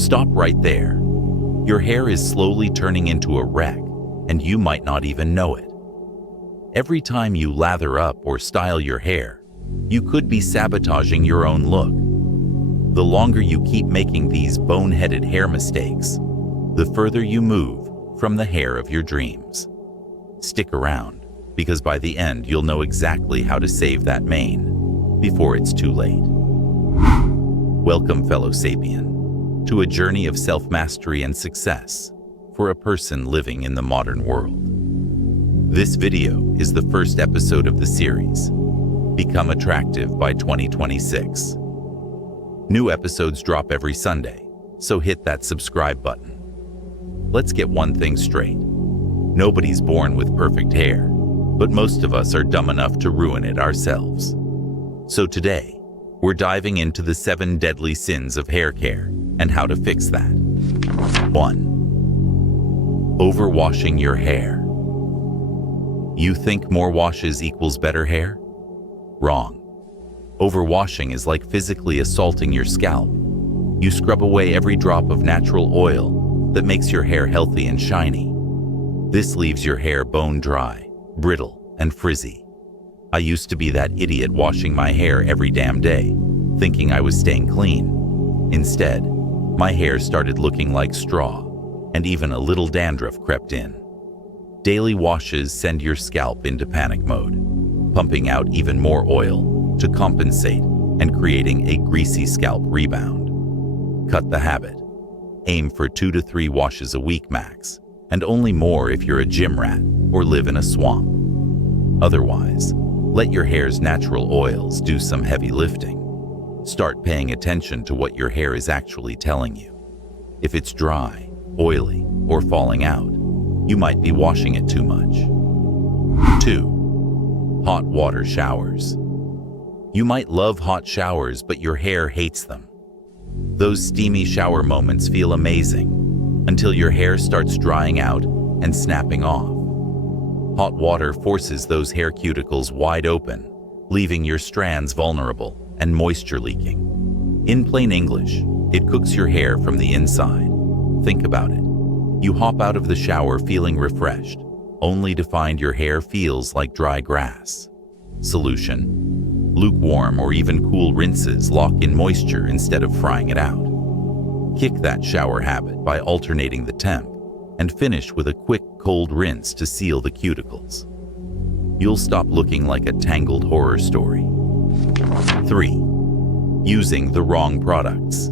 Stop right there. Your hair is slowly turning into a wreck, and you might not even know it. Every time you lather up or style your hair, you could be sabotaging your own look. The longer you keep making these boneheaded hair mistakes, the further you move from the hair of your dreams. Stick around, because by the end you'll know exactly how to save that mane before it's too late. Welcome, fellow sapien, to a journey of self-mastery and success for a person living in the modern world. This video is the first episode of the series, Become Attractive by 2026. New episodes drop every Sunday, so hit that subscribe button. Let's get one thing straight. Nobody's born with perfect hair, but most of us are dumb enough to ruin it ourselves. So today, we're diving into the 7 deadly sins of hair care and how to fix that. 1. Overwashing your hair. You think more washes equals better hair? Wrong. Overwashing is like physically assaulting your scalp. You scrub away every drop of natural oil that makes your hair healthy and shiny. This leaves your hair bone dry, brittle, and frizzy. I used to be that idiot washing my hair every damn day, thinking I was staying clean. Instead, my hair started looking like straw, and even a little dandruff crept in. Daily washes send your scalp into panic mode, pumping out even more oil to compensate and creating a greasy scalp rebound. Cut the habit. Aim for 2 to 3 washes a week max, and only more if you're a gym rat or live in a swamp. Otherwise, let your hair's natural oils do some heavy lifting. Start paying attention to what your hair is actually telling you. If it's dry, oily, or falling out, you might be washing it too much. 2. Hot water showers. You might love hot showers, but your hair hates them. Those steamy shower moments feel amazing until your hair starts drying out and snapping off. Hot water forces those hair cuticles wide open, leaving your strands vulnerable and moisture leaking. In plain English, it cooks your hair from the inside. Think about it. You hop out of the shower feeling refreshed, only to find your hair feels like dry grass. Solution: lukewarm or even cool rinses lock in moisture instead of frying it out. Kick that shower habit by alternating the temp and finish with a quick cold rinse to seal the cuticles. You'll stop looking like a tangled horror story. 3. Using the wrong products.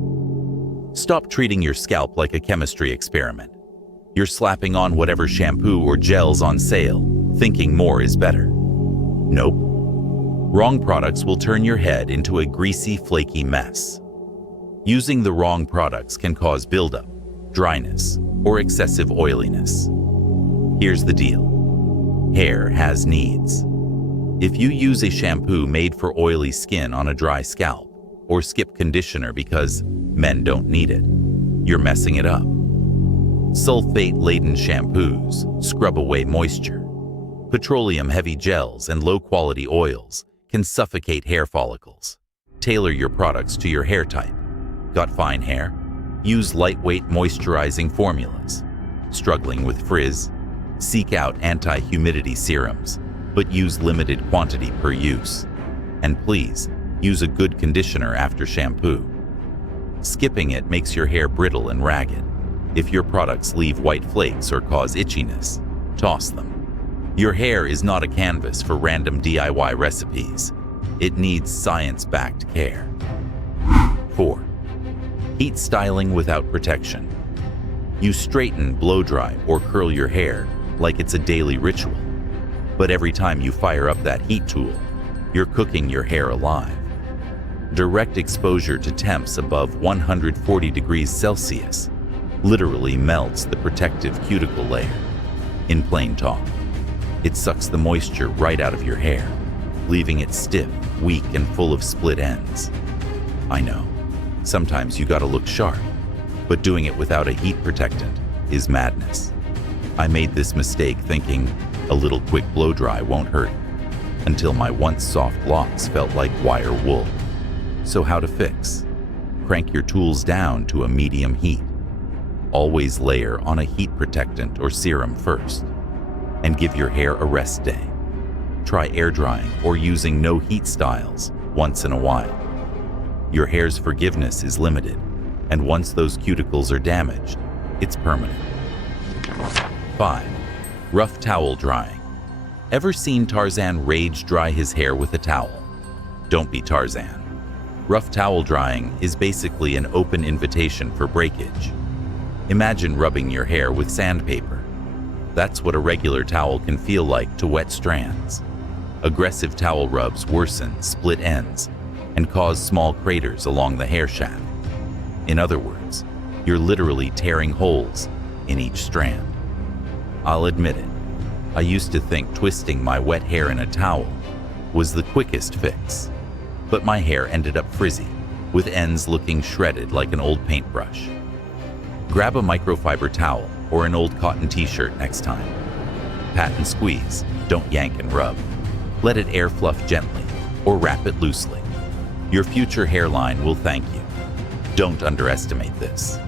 Stop treating your scalp like a chemistry experiment. You're slapping on whatever shampoo or gels on sale, thinking more is better. Nope. Wrong products will turn your head into a greasy, flaky mess. Using the wrong products can cause buildup, dryness, or excessive oiliness. Here's the deal. Hair has needs. If you use a shampoo made for oily skin on a dry scalp, or skip conditioner because men don't need it, you're messing it up. Sulfate-laden shampoos scrub away moisture. Petroleum-heavy gels and low-quality oils can suffocate hair follicles. Tailor your products to your hair type. Got fine hair? Use lightweight moisturizing formulas. Struggling with frizz? Seek out anti-humidity serums, but use limited quantity per use. And please, use a good conditioner after shampoo. Skipping it makes your hair brittle and ragged. If your products leave white flakes or cause itchiness, toss them. Your hair is not a canvas for random DIY recipes. It needs science-backed care. 4. Heat styling without protection. You straighten, blow-dry, or curl your hair like it's a daily ritual. But every time you fire up that heat tool, you're cooking your hair alive. Direct exposure to temps above 140 degrees Celsius literally melts the protective cuticle layer. In plain talk, it sucks the moisture right out of your hair, leaving it stiff, weak, and full of split ends. I know, sometimes you gotta look sharp, but doing it without a heat protectant is madness. I made this mistake thinking a little quick blow dry won't hurt, until my once soft locks felt like wire wool. So how to fix? Crank your tools down to a medium heat. Always layer on a heat protectant or serum first, and give your hair a rest day. Try air drying or using no heat styles once in a while. Your hair's forgiveness is limited, and once those cuticles are damaged, it's permanent. 5. Rough towel drying. Ever seen Tarzan rage dry his hair with a towel? Don't be Tarzan. Rough towel drying is basically an open invitation for breakage. Imagine rubbing your hair with sandpaper. That's what a regular towel can feel like to wet strands. Aggressive towel rubs worsen split ends and cause small craters along the hair shaft. In other words, you're literally tearing holes in each strand. I'll admit it, I used to think twisting my wet hair in a towel was the quickest fix, but my hair ended up frizzy, with ends looking shredded like an old paintbrush. Grab a microfiber towel or an old cotton t-shirt next time. Pat and squeeze, don't yank and rub. Let it air fluff gently or wrap it loosely. Your future hairline will thank you. Don't underestimate this.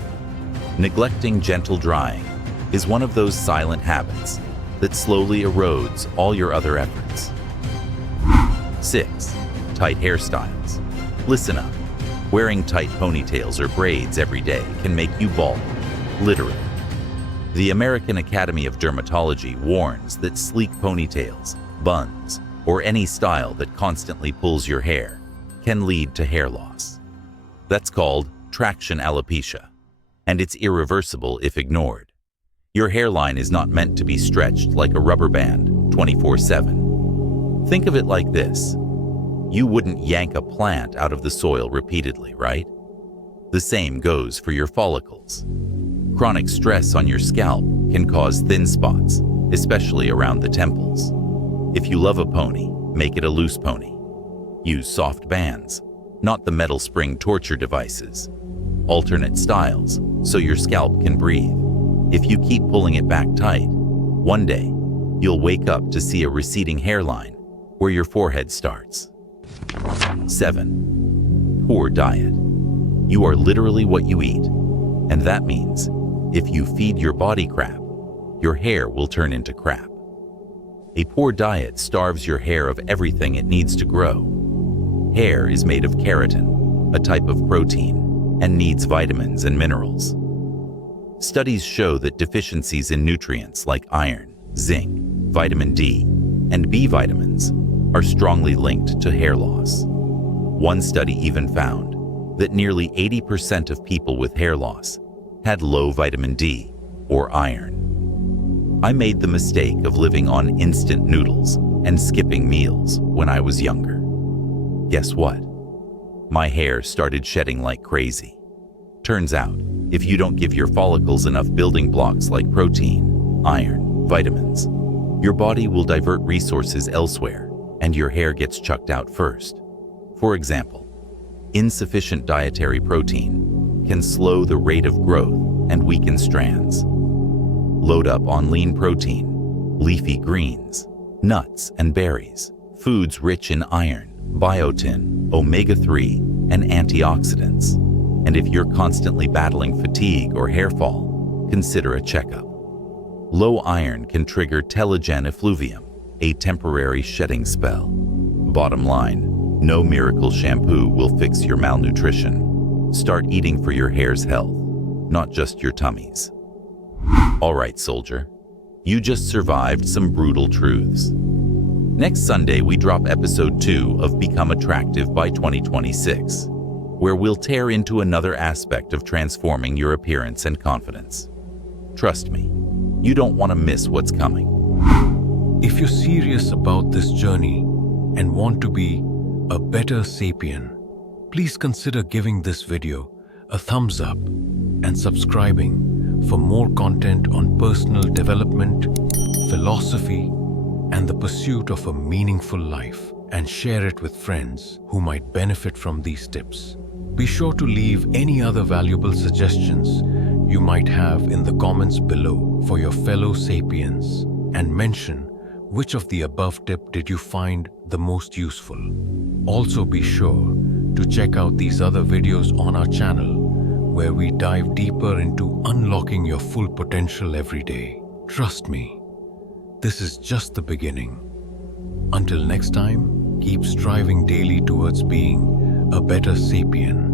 Neglecting gentle drying is one of those silent habits that slowly erodes all your other efforts. 6. Tight hairstyles. Listen up. Wearing tight ponytails or braids every day can make you bald, literally. The American Academy of Dermatology warns that sleek ponytails, buns, or any style that constantly pulls your hair can lead to hair loss. That's called traction alopecia, and it's irreversible if ignored. Your hairline is not meant to be stretched like a rubber band 24/7. Think of it like this. You wouldn't yank a plant out of the soil repeatedly, right? The same goes for your follicles. Chronic stress on your scalp can cause thin spots, especially around the temples. If you love a pony, make it a loose pony. Use soft bands, not the metal spring torture devices. Alternate styles, so your scalp can breathe. If you keep pulling it back tight, one day, you'll wake up to see a receding hairline where your forehead starts. 7. Poor diet. You are literally what you eat, and that means if you feed your body crap, your hair will turn into crap. A poor diet starves your hair of everything it needs to grow. Hair is made of keratin, a type of protein, and needs vitamins and minerals. Studies show that deficiencies in nutrients like iron, zinc, vitamin D, and B vitamins are strongly linked to hair loss. One study even found that nearly 80% of people with hair loss had low vitamin D or iron. I made the mistake of living on instant noodles and skipping meals when I was younger. Guess what? My hair started shedding like crazy. Turns out, if you don't give your follicles enough building blocks like protein, iron, vitamins, your body will divert resources elsewhere and your hair gets chucked out first. For example, insufficient dietary protein can slow the rate of growth and weaken strands. Load up on lean protein, leafy greens, nuts and berries, foods rich in iron, biotin, omega-3, and antioxidants. And if you're constantly battling fatigue or hair fall, consider a checkup. Low iron can trigger telogen effluvium, a temporary shedding spell. Bottom line, no miracle shampoo will fix your malnutrition. Start eating for your hair's health, not just your tummy's. All right, soldier, you just survived some brutal truths. Next Sunday, we drop episode 2 of Become Attractive by 2026, where we'll tear into another aspect of transforming your appearance and confidence. Trust me, you don't want to miss what's coming. If you're serious about this journey and want to be a better sapien, please consider giving this video a thumbs up and subscribing for more content on personal development, philosophy, and the pursuit of a meaningful life, and share it with friends who might benefit from these tips. Be sure to leave any other valuable suggestions you might have in the comments below for your fellow sapiens, and mention which of the above tip did you find the most useful. Also be sure to check out these other videos on our channel where we dive deeper into unlocking your full potential every day. Trust me, this is just the beginning. Until next time, keep striving daily towards being a better sapien.